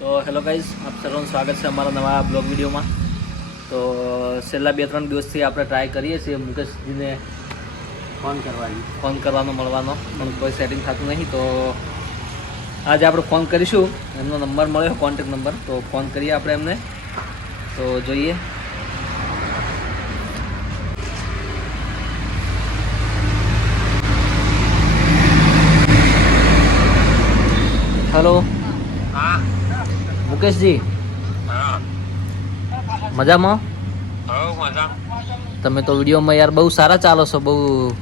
તો hello guys, આપ સર્વનું સ્વાગત છે અમારા નવા બ્લોગ વિડીયોમાં. તો છેલ્લા બે ત્રણ દિવસથી આપણે ટ્રાય કરીએ છીએ મુકેશજીને ફોન કરવાની. ફોન કરવાનો, મળવાનો. પણ કોઈ સેટિંગ થતું નહીં, તો આજે આપણે ફોન કરીશું. એમનો નંબર મળ્યો કોન્ટેક નંબર. તો ફોન કરીએ આપણે એમને. તો જોઈએ. હેલો મુકેશજી. મજામાં? તમે તો વિડીયોમાં યાર બહુ સારા ચાલો છો બહુ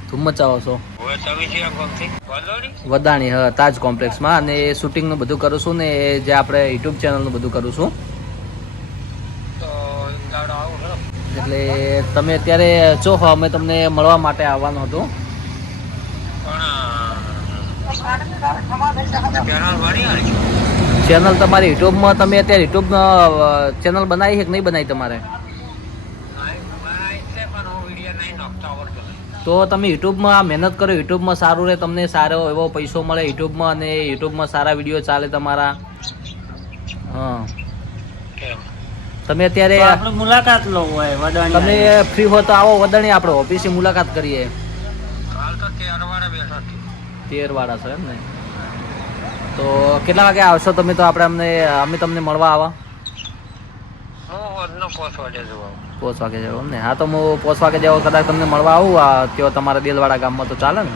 ધૂમ મચાવો છો વદાણી હા તાજ કોમ્પ્લેક્સમાં. અને એ શૂટિંગનું બધું કરું છું ને એ જે આપણે યુટ્યુબ ચેનલનું બધું કરું છું. એટલે તમે અત્યારે છો હો અમે તમને મળવા માટે આવવાનું હતું. પણ ચેનલ તમારી યુટ્યુબમાં તમે અત્યારે યુટ્યુબ ચેનલ બનાવી છે કે નહીં બનાવી તમારે? તો તમે યુટ્યુબમાં મહેનત કરો યુટ્યુબમાં સારું રહે તમને સારો એવો પૈસો મળે યુટ્યુબમાં અને યુટ્યુબમાં સારા વીડિયો ચાલે તમારા. હા. તમે અત્યારે મુલાકાત લો હોય તમે ફ્રી હો તો આવો વદણી આપણે ઓફિસે મુલાકાત કરીએ. તેરવાળા તેર વાળા છે એમ ને? તો કેટલા વાગે આવશો તમે? તો આપણે અમને અમે તમને મળવા આવા. પોસ વાગે જવા પોચ વાગે જાવ એમ ને હા તો હું પોચ વાગે જાવ કદાચ તમને મળવા આવું આ તો તમારા દેલવાડા ગામમાં તો ચાલે ને?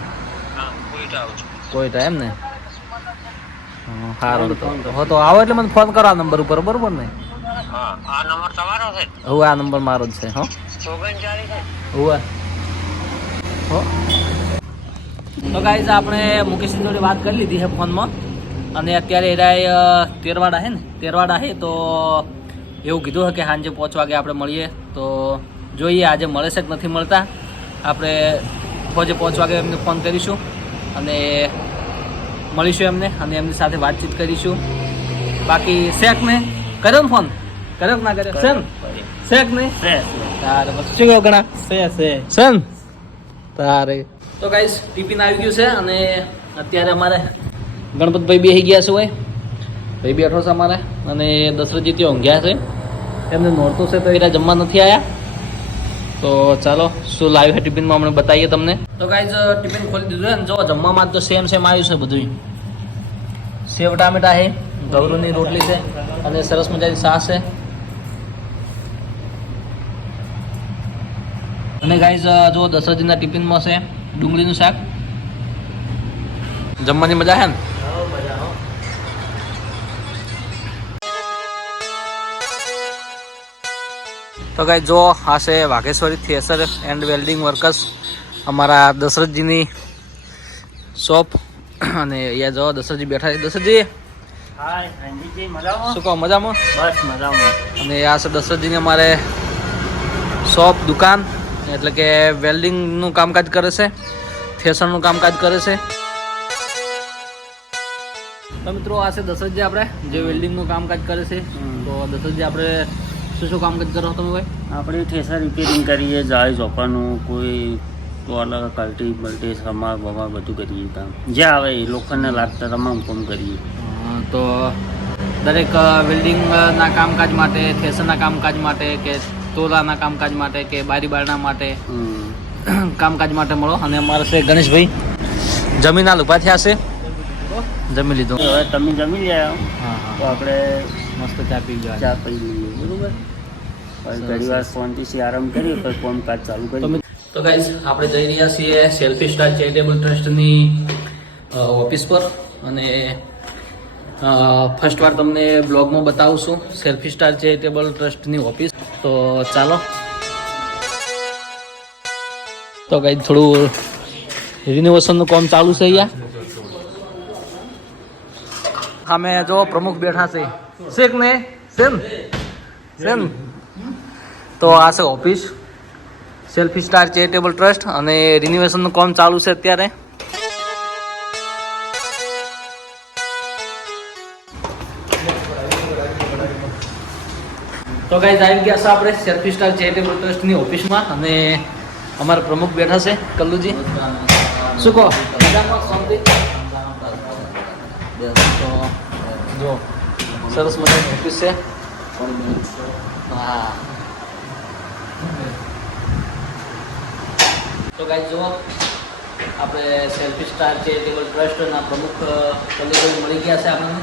કોઈ ટાઈમ ને? હં, સારું તો. હો તો આવો એટલે મને ફોન કરો આ નંબર ઉપર બરોબર ને? હા આ નંબર તમારો છે? હવે આ નંબર મારો જ છે હો. હો તો ગાઈઝ આપણે મુકેશ જોડે વાત કરી લીધી છે ફોનમાં. અને અત્યારે એરાય તેરવાડા છે ને? તેરવાડા છે તો એવું કીધું છે કે સાંજે પાંચ વાગે આપણે મળીએ. તો જોઈએ આજે મળે છે કે નથી મળતા. આપણે સાંજે પાંચ વાગે એમને ફોન કરીશું અને મળીશું એમને અને એમની સાથે વાતચીત કરીશું. બાકી શેક ને કર્યો ને ફોન કર્યો ના કર્યો? છે ને શેક નહીં? છે તારે શું કહો છે સન તારે. તો ગાઈસ ટિફિન આવી ગયું છે અને અત્યારે અમારે ગણપતભાઈ બેસી ગયા છે હોય ભાઈ બેઠો છે અમારે અને દશરથજી ત્યાં ઊંઘ્યા છે. એમને નોરતું છે તો એરા જમવા નથી આવ્યા તો ચાલો, શું લાવ્યું છે ટિફિનમાં હમણાં બતાવીએ તમને. તો ગાઈઝ ટિફિન ખોલી દીધું ને. જો જમવામાં તો સેમ સેમ આવ્યું છે બધું સેવ ટામેટા છે ગૌરુની રોટલી છે અને સરસ મજાની સાસ છે. અને ગાઈઝ જો દશરથજીના ટિફિનમાં છે ડુંગળીનું શાક. જમવાની મજા છે ને? તો કાંઈ જો આ છે Vagheshwari theatre and welding workers અમારા દશરથજીની શોપ અને અહીંયા જો દશરથજી બેઠા છે. દશરથજી શું કહો મજામાં? બસ મજામાં. અને આ છે દશરથજીની અમારે શોપ દુકાન એટલે કે વેલ્ડિંગનું કામકાજ કરે છે. થેસરનું કામકાજ કરે છે. તો મિત્રો આ છે દશરથજી આપણે જે વેલ્ડિંગનું કામકાજ કરે છે. તો દશરથજી આપણે શું શું કામકાજ કરો તમે ભાઈ? આપણે ઠેસા રિપેરિંગ કરીએ જાય ચોપાનું કોઈ તો અલગ કલ્ટી બલ્ટી સમાર બમાર બધું કરીએ કામ. જે આવે એ લોખંડને લાગતા તમામ કામ કરીએ. તો દરેક વેલ્ડિંગના કામકાજ માટે થેસરના કામકાજ માટે કે તોલાના કામકાજ માટે કે બારી બારણા માટે કામકાજ માટે મળો. અને અમારે છે ગણેશભાઈ. જમીન હાલ ઊભા થયા છે. જમી લીધું. હવે તમે જમી લ્યા. હા તો આપણે મસ્ત ચા પી ગયા ચા પી લઈએ બરોબર. પછી ઘણી વાર ફોનથી આરામ કરી પછી ફોન કાજ ચાલુ કરી તો ગાઈઝ આપણે જઈ રહ્યા છીએ સેલ્ફી સ્ટાર ચેરિટેબલ ટ્રસ્ટની ઓફિસ પર. અને ફર્સ્ટ વાર તમને બ્લોગમાં બતાવશું સેલ્ફી સ્ટાર ચેરિટેબલ ટ્રસ્ટની ઓફિસ. તો ચાલો. તો કઈ થોડું રિનોવેશનનું કામ ચાલુ છે અહીંયા. અમે જો પ્રમુખ બેઠા છે. શેખ ને સેન સેન તો આ છે office selfie star charitable trust અને રિનોવેશનનું કામ ચાલુ છે અત્યારે. તો ગાઈઝ આવી ગયા છે આપણે સેલ્ફી સ્ટાર ચેરિટેબલ ટ્રસ્ટની ઓફિસમાં અને અમારા પ્રમુખ બેઠા છે, કલ્લુજી. શું કહો? સરસ મજાની ઓફિસ છે. હા. તો ગાઈ જુઓ. આપણે સેલ્ફી સ્ટાર ચેરિટેબલ ટ્રસ્ટના પ્રમુખ કલેક્ટર મળી ગયા છે આપણને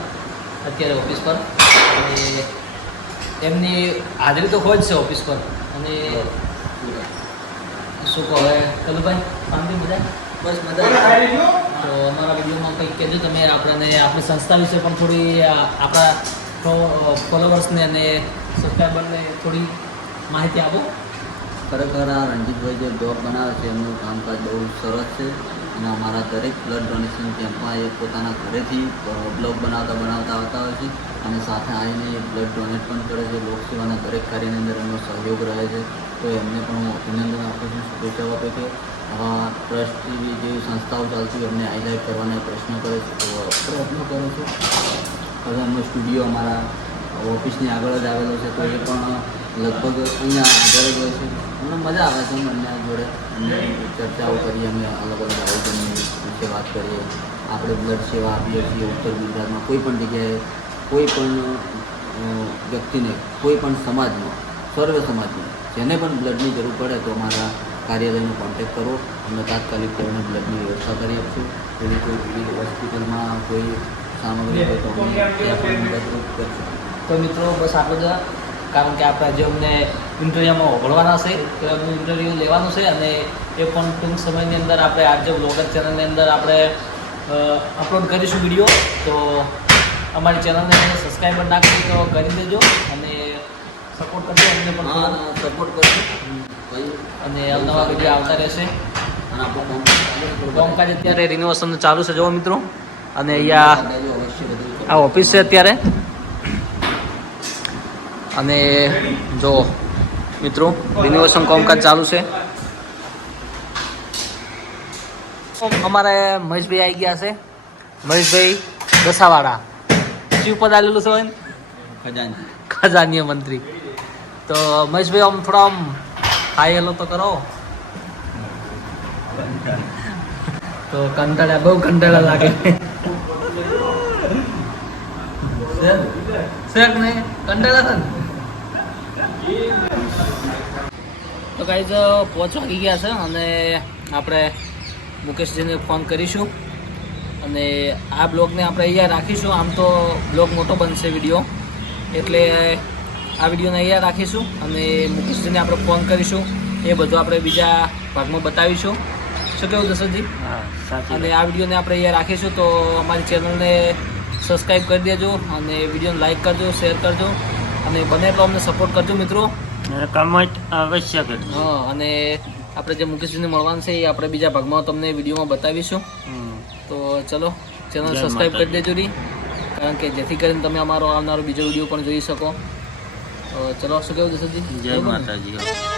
અત્યારે ઓફિસ પર. અને એમની હાજરી તો હોય જ છે ઓફિસ પર. અને શું કહો હવે? કલુભાઈ શાંતિ મજા? બસ મજા. તો અમારા વિડીયોમાં કંઈક કહેજો તમે આપણને આપણી સંસ્થા વિશે પણ થોડી આપણા ફોલોવર્સને અને સબસ્ક્રાઈબરને થોડી માહિતી આપો. ખરેખર આ રણજીતભાઈ જે બ્લોગ બનાવે છે, એમનું કામકાજ બહુ સરસ છે અને અમારા દરેક બ્લડ ડોનેશન કેમ્પમાં એ પોતાના ઘરેથી બ્લોગ બનાવતા બનાવતા આવતા હોય છે અને સાથે આવીને એ બ્લડ ડોનેટ પણ કરે છે. લોકસેવાના દરેક કાર્યની અંદર એમનો સહયોગ રહે છે. તો એમને પણ હું અભિનંદન આપું છું, શુભેચ્છાઓ આપે કે આવા ટ્રસ્ટ જેવી સંસ્થાઓ ચાલતી એમને હાઇલાઇટ કરવાના પ્રયત્ન કરે છે. તો પ્રયત્ન કરું છું. હવે એમનો સ્ટુડિયો અમારા ઓફિસની આગળ જ આવેલો છે, તો એ પણ લગભગ અહીંયા આગળ જ હોય છે. અમને મજા આવે છે બંને જોડે. અમને ચર્ચાઓ કરીએ અમે અલગ અલગ આયોજનની વિશે વાત કરીએ. આપણે બ્લડ સેવા આપીએ છીએ ઉત્તર ગુજરાતમાં. કોઈ પણ જગ્યાએ, કોઈ પણ વ્યક્તિને, કોઈ પણ સમાજમાં, સર્વે સમાજમાં, જેને પણ બ્લડની જરૂર પડે તો અમારા કાર્યાલયનો કોન્ટેક્ટ કરો. અમે તાત્કાલિક કરીને બ્લડની વ્યવસ્થા કરી આપશું. એવી કોઈ હોસ્પિટલમાં કોઈ સામગ્રી હોય તો અમે ત્યાં પણ મદદરૂપ કરશું. તો મિત્રો બસ આટલું જ. કારણ કે આપણે જે અમને ઇન્ટરવ્યુમાં ઓગળવાના છે તો એમનું ઇન્ટરવ્યૂ લેવાનું છે અને એ પણ ટૂંક સમયની અંદર આપણે આજે બ્લોગર ચેનલની અંદર આપણે અપલોડ કરીશું વીડિયો તો અમારી ચેનલને સબસ્ક્રાઈબ ના કરી તો કરી દેજો અને સપોર્ટ કરજો અમને પણ હા સપોર્ટ કરજો. અને અવનવા વીડિયો આવતા રહેશે. અને આપણું કામકાજ અત્યારે રિનોવેશન ચાલુ છે. જોવો મિત્રો. અને અહીંયા આ ઓફિસ છે અત્યારે. અને જો મિત્રો રિનોવેશન કામકાજ ચાલુ છે. અમારે મહેશભાઈ આવી ગયા છે. મહેશભાઈ દસાવાડા શિવ પદ આવેલું છે હોય ખજાનીય મંત્રી. તો મહેશભાઈ આમ થોડા આમ હાઈ હેલો તો કરો. તો કંટાળ્યા બહુ કંટાળા લાગે. શેક શેક ને કંટાળા તો ગાઈઝ પહોંચ વાગી ગયા છે અને આપણે મુકેશજીને ફોન કરીશું. અને આ બ્લોગને આપણે અહીંયા રાખીશું. આમ તો બ્લોગ મોટો બનશે વીડિયો. એટલે આ વિડીયોને અહીંયા રાખીશું અને મુકેશજીને આપણે ફોન કરીશું. એ બધું આપણે બીજા ભાગમાં બતાવીશું. શું કેવું દશરથજી? અને આ વિડીયોને આપણે અહીંયા રાખીશું. તો અમારી ચેનલને સબસ્ક્રાઈબ કરી દેજો અને વિડીયોને લાઈક કરજો શેર કરજો. અને બને એટલો અમને સપોર્ટ કરજો મિત્રો. કમેન્ટ અવશ્ય કરજો. હા અને આપણે જે મુકેશજીને મળવાનું છે એ આપણે બીજા ભાગમાં તમને વિડીયોમાં બતાવીશું. તો ચલો ચેનલ સબસ્ક્રાઈબ કરી દેજો રી. કારણ કે જેથી કરીને તમે અમારો આવનારો બીજો વીડિયો પણ જોઈ શકો. ચલો શું કેવું દશરથજી જય માતાજી.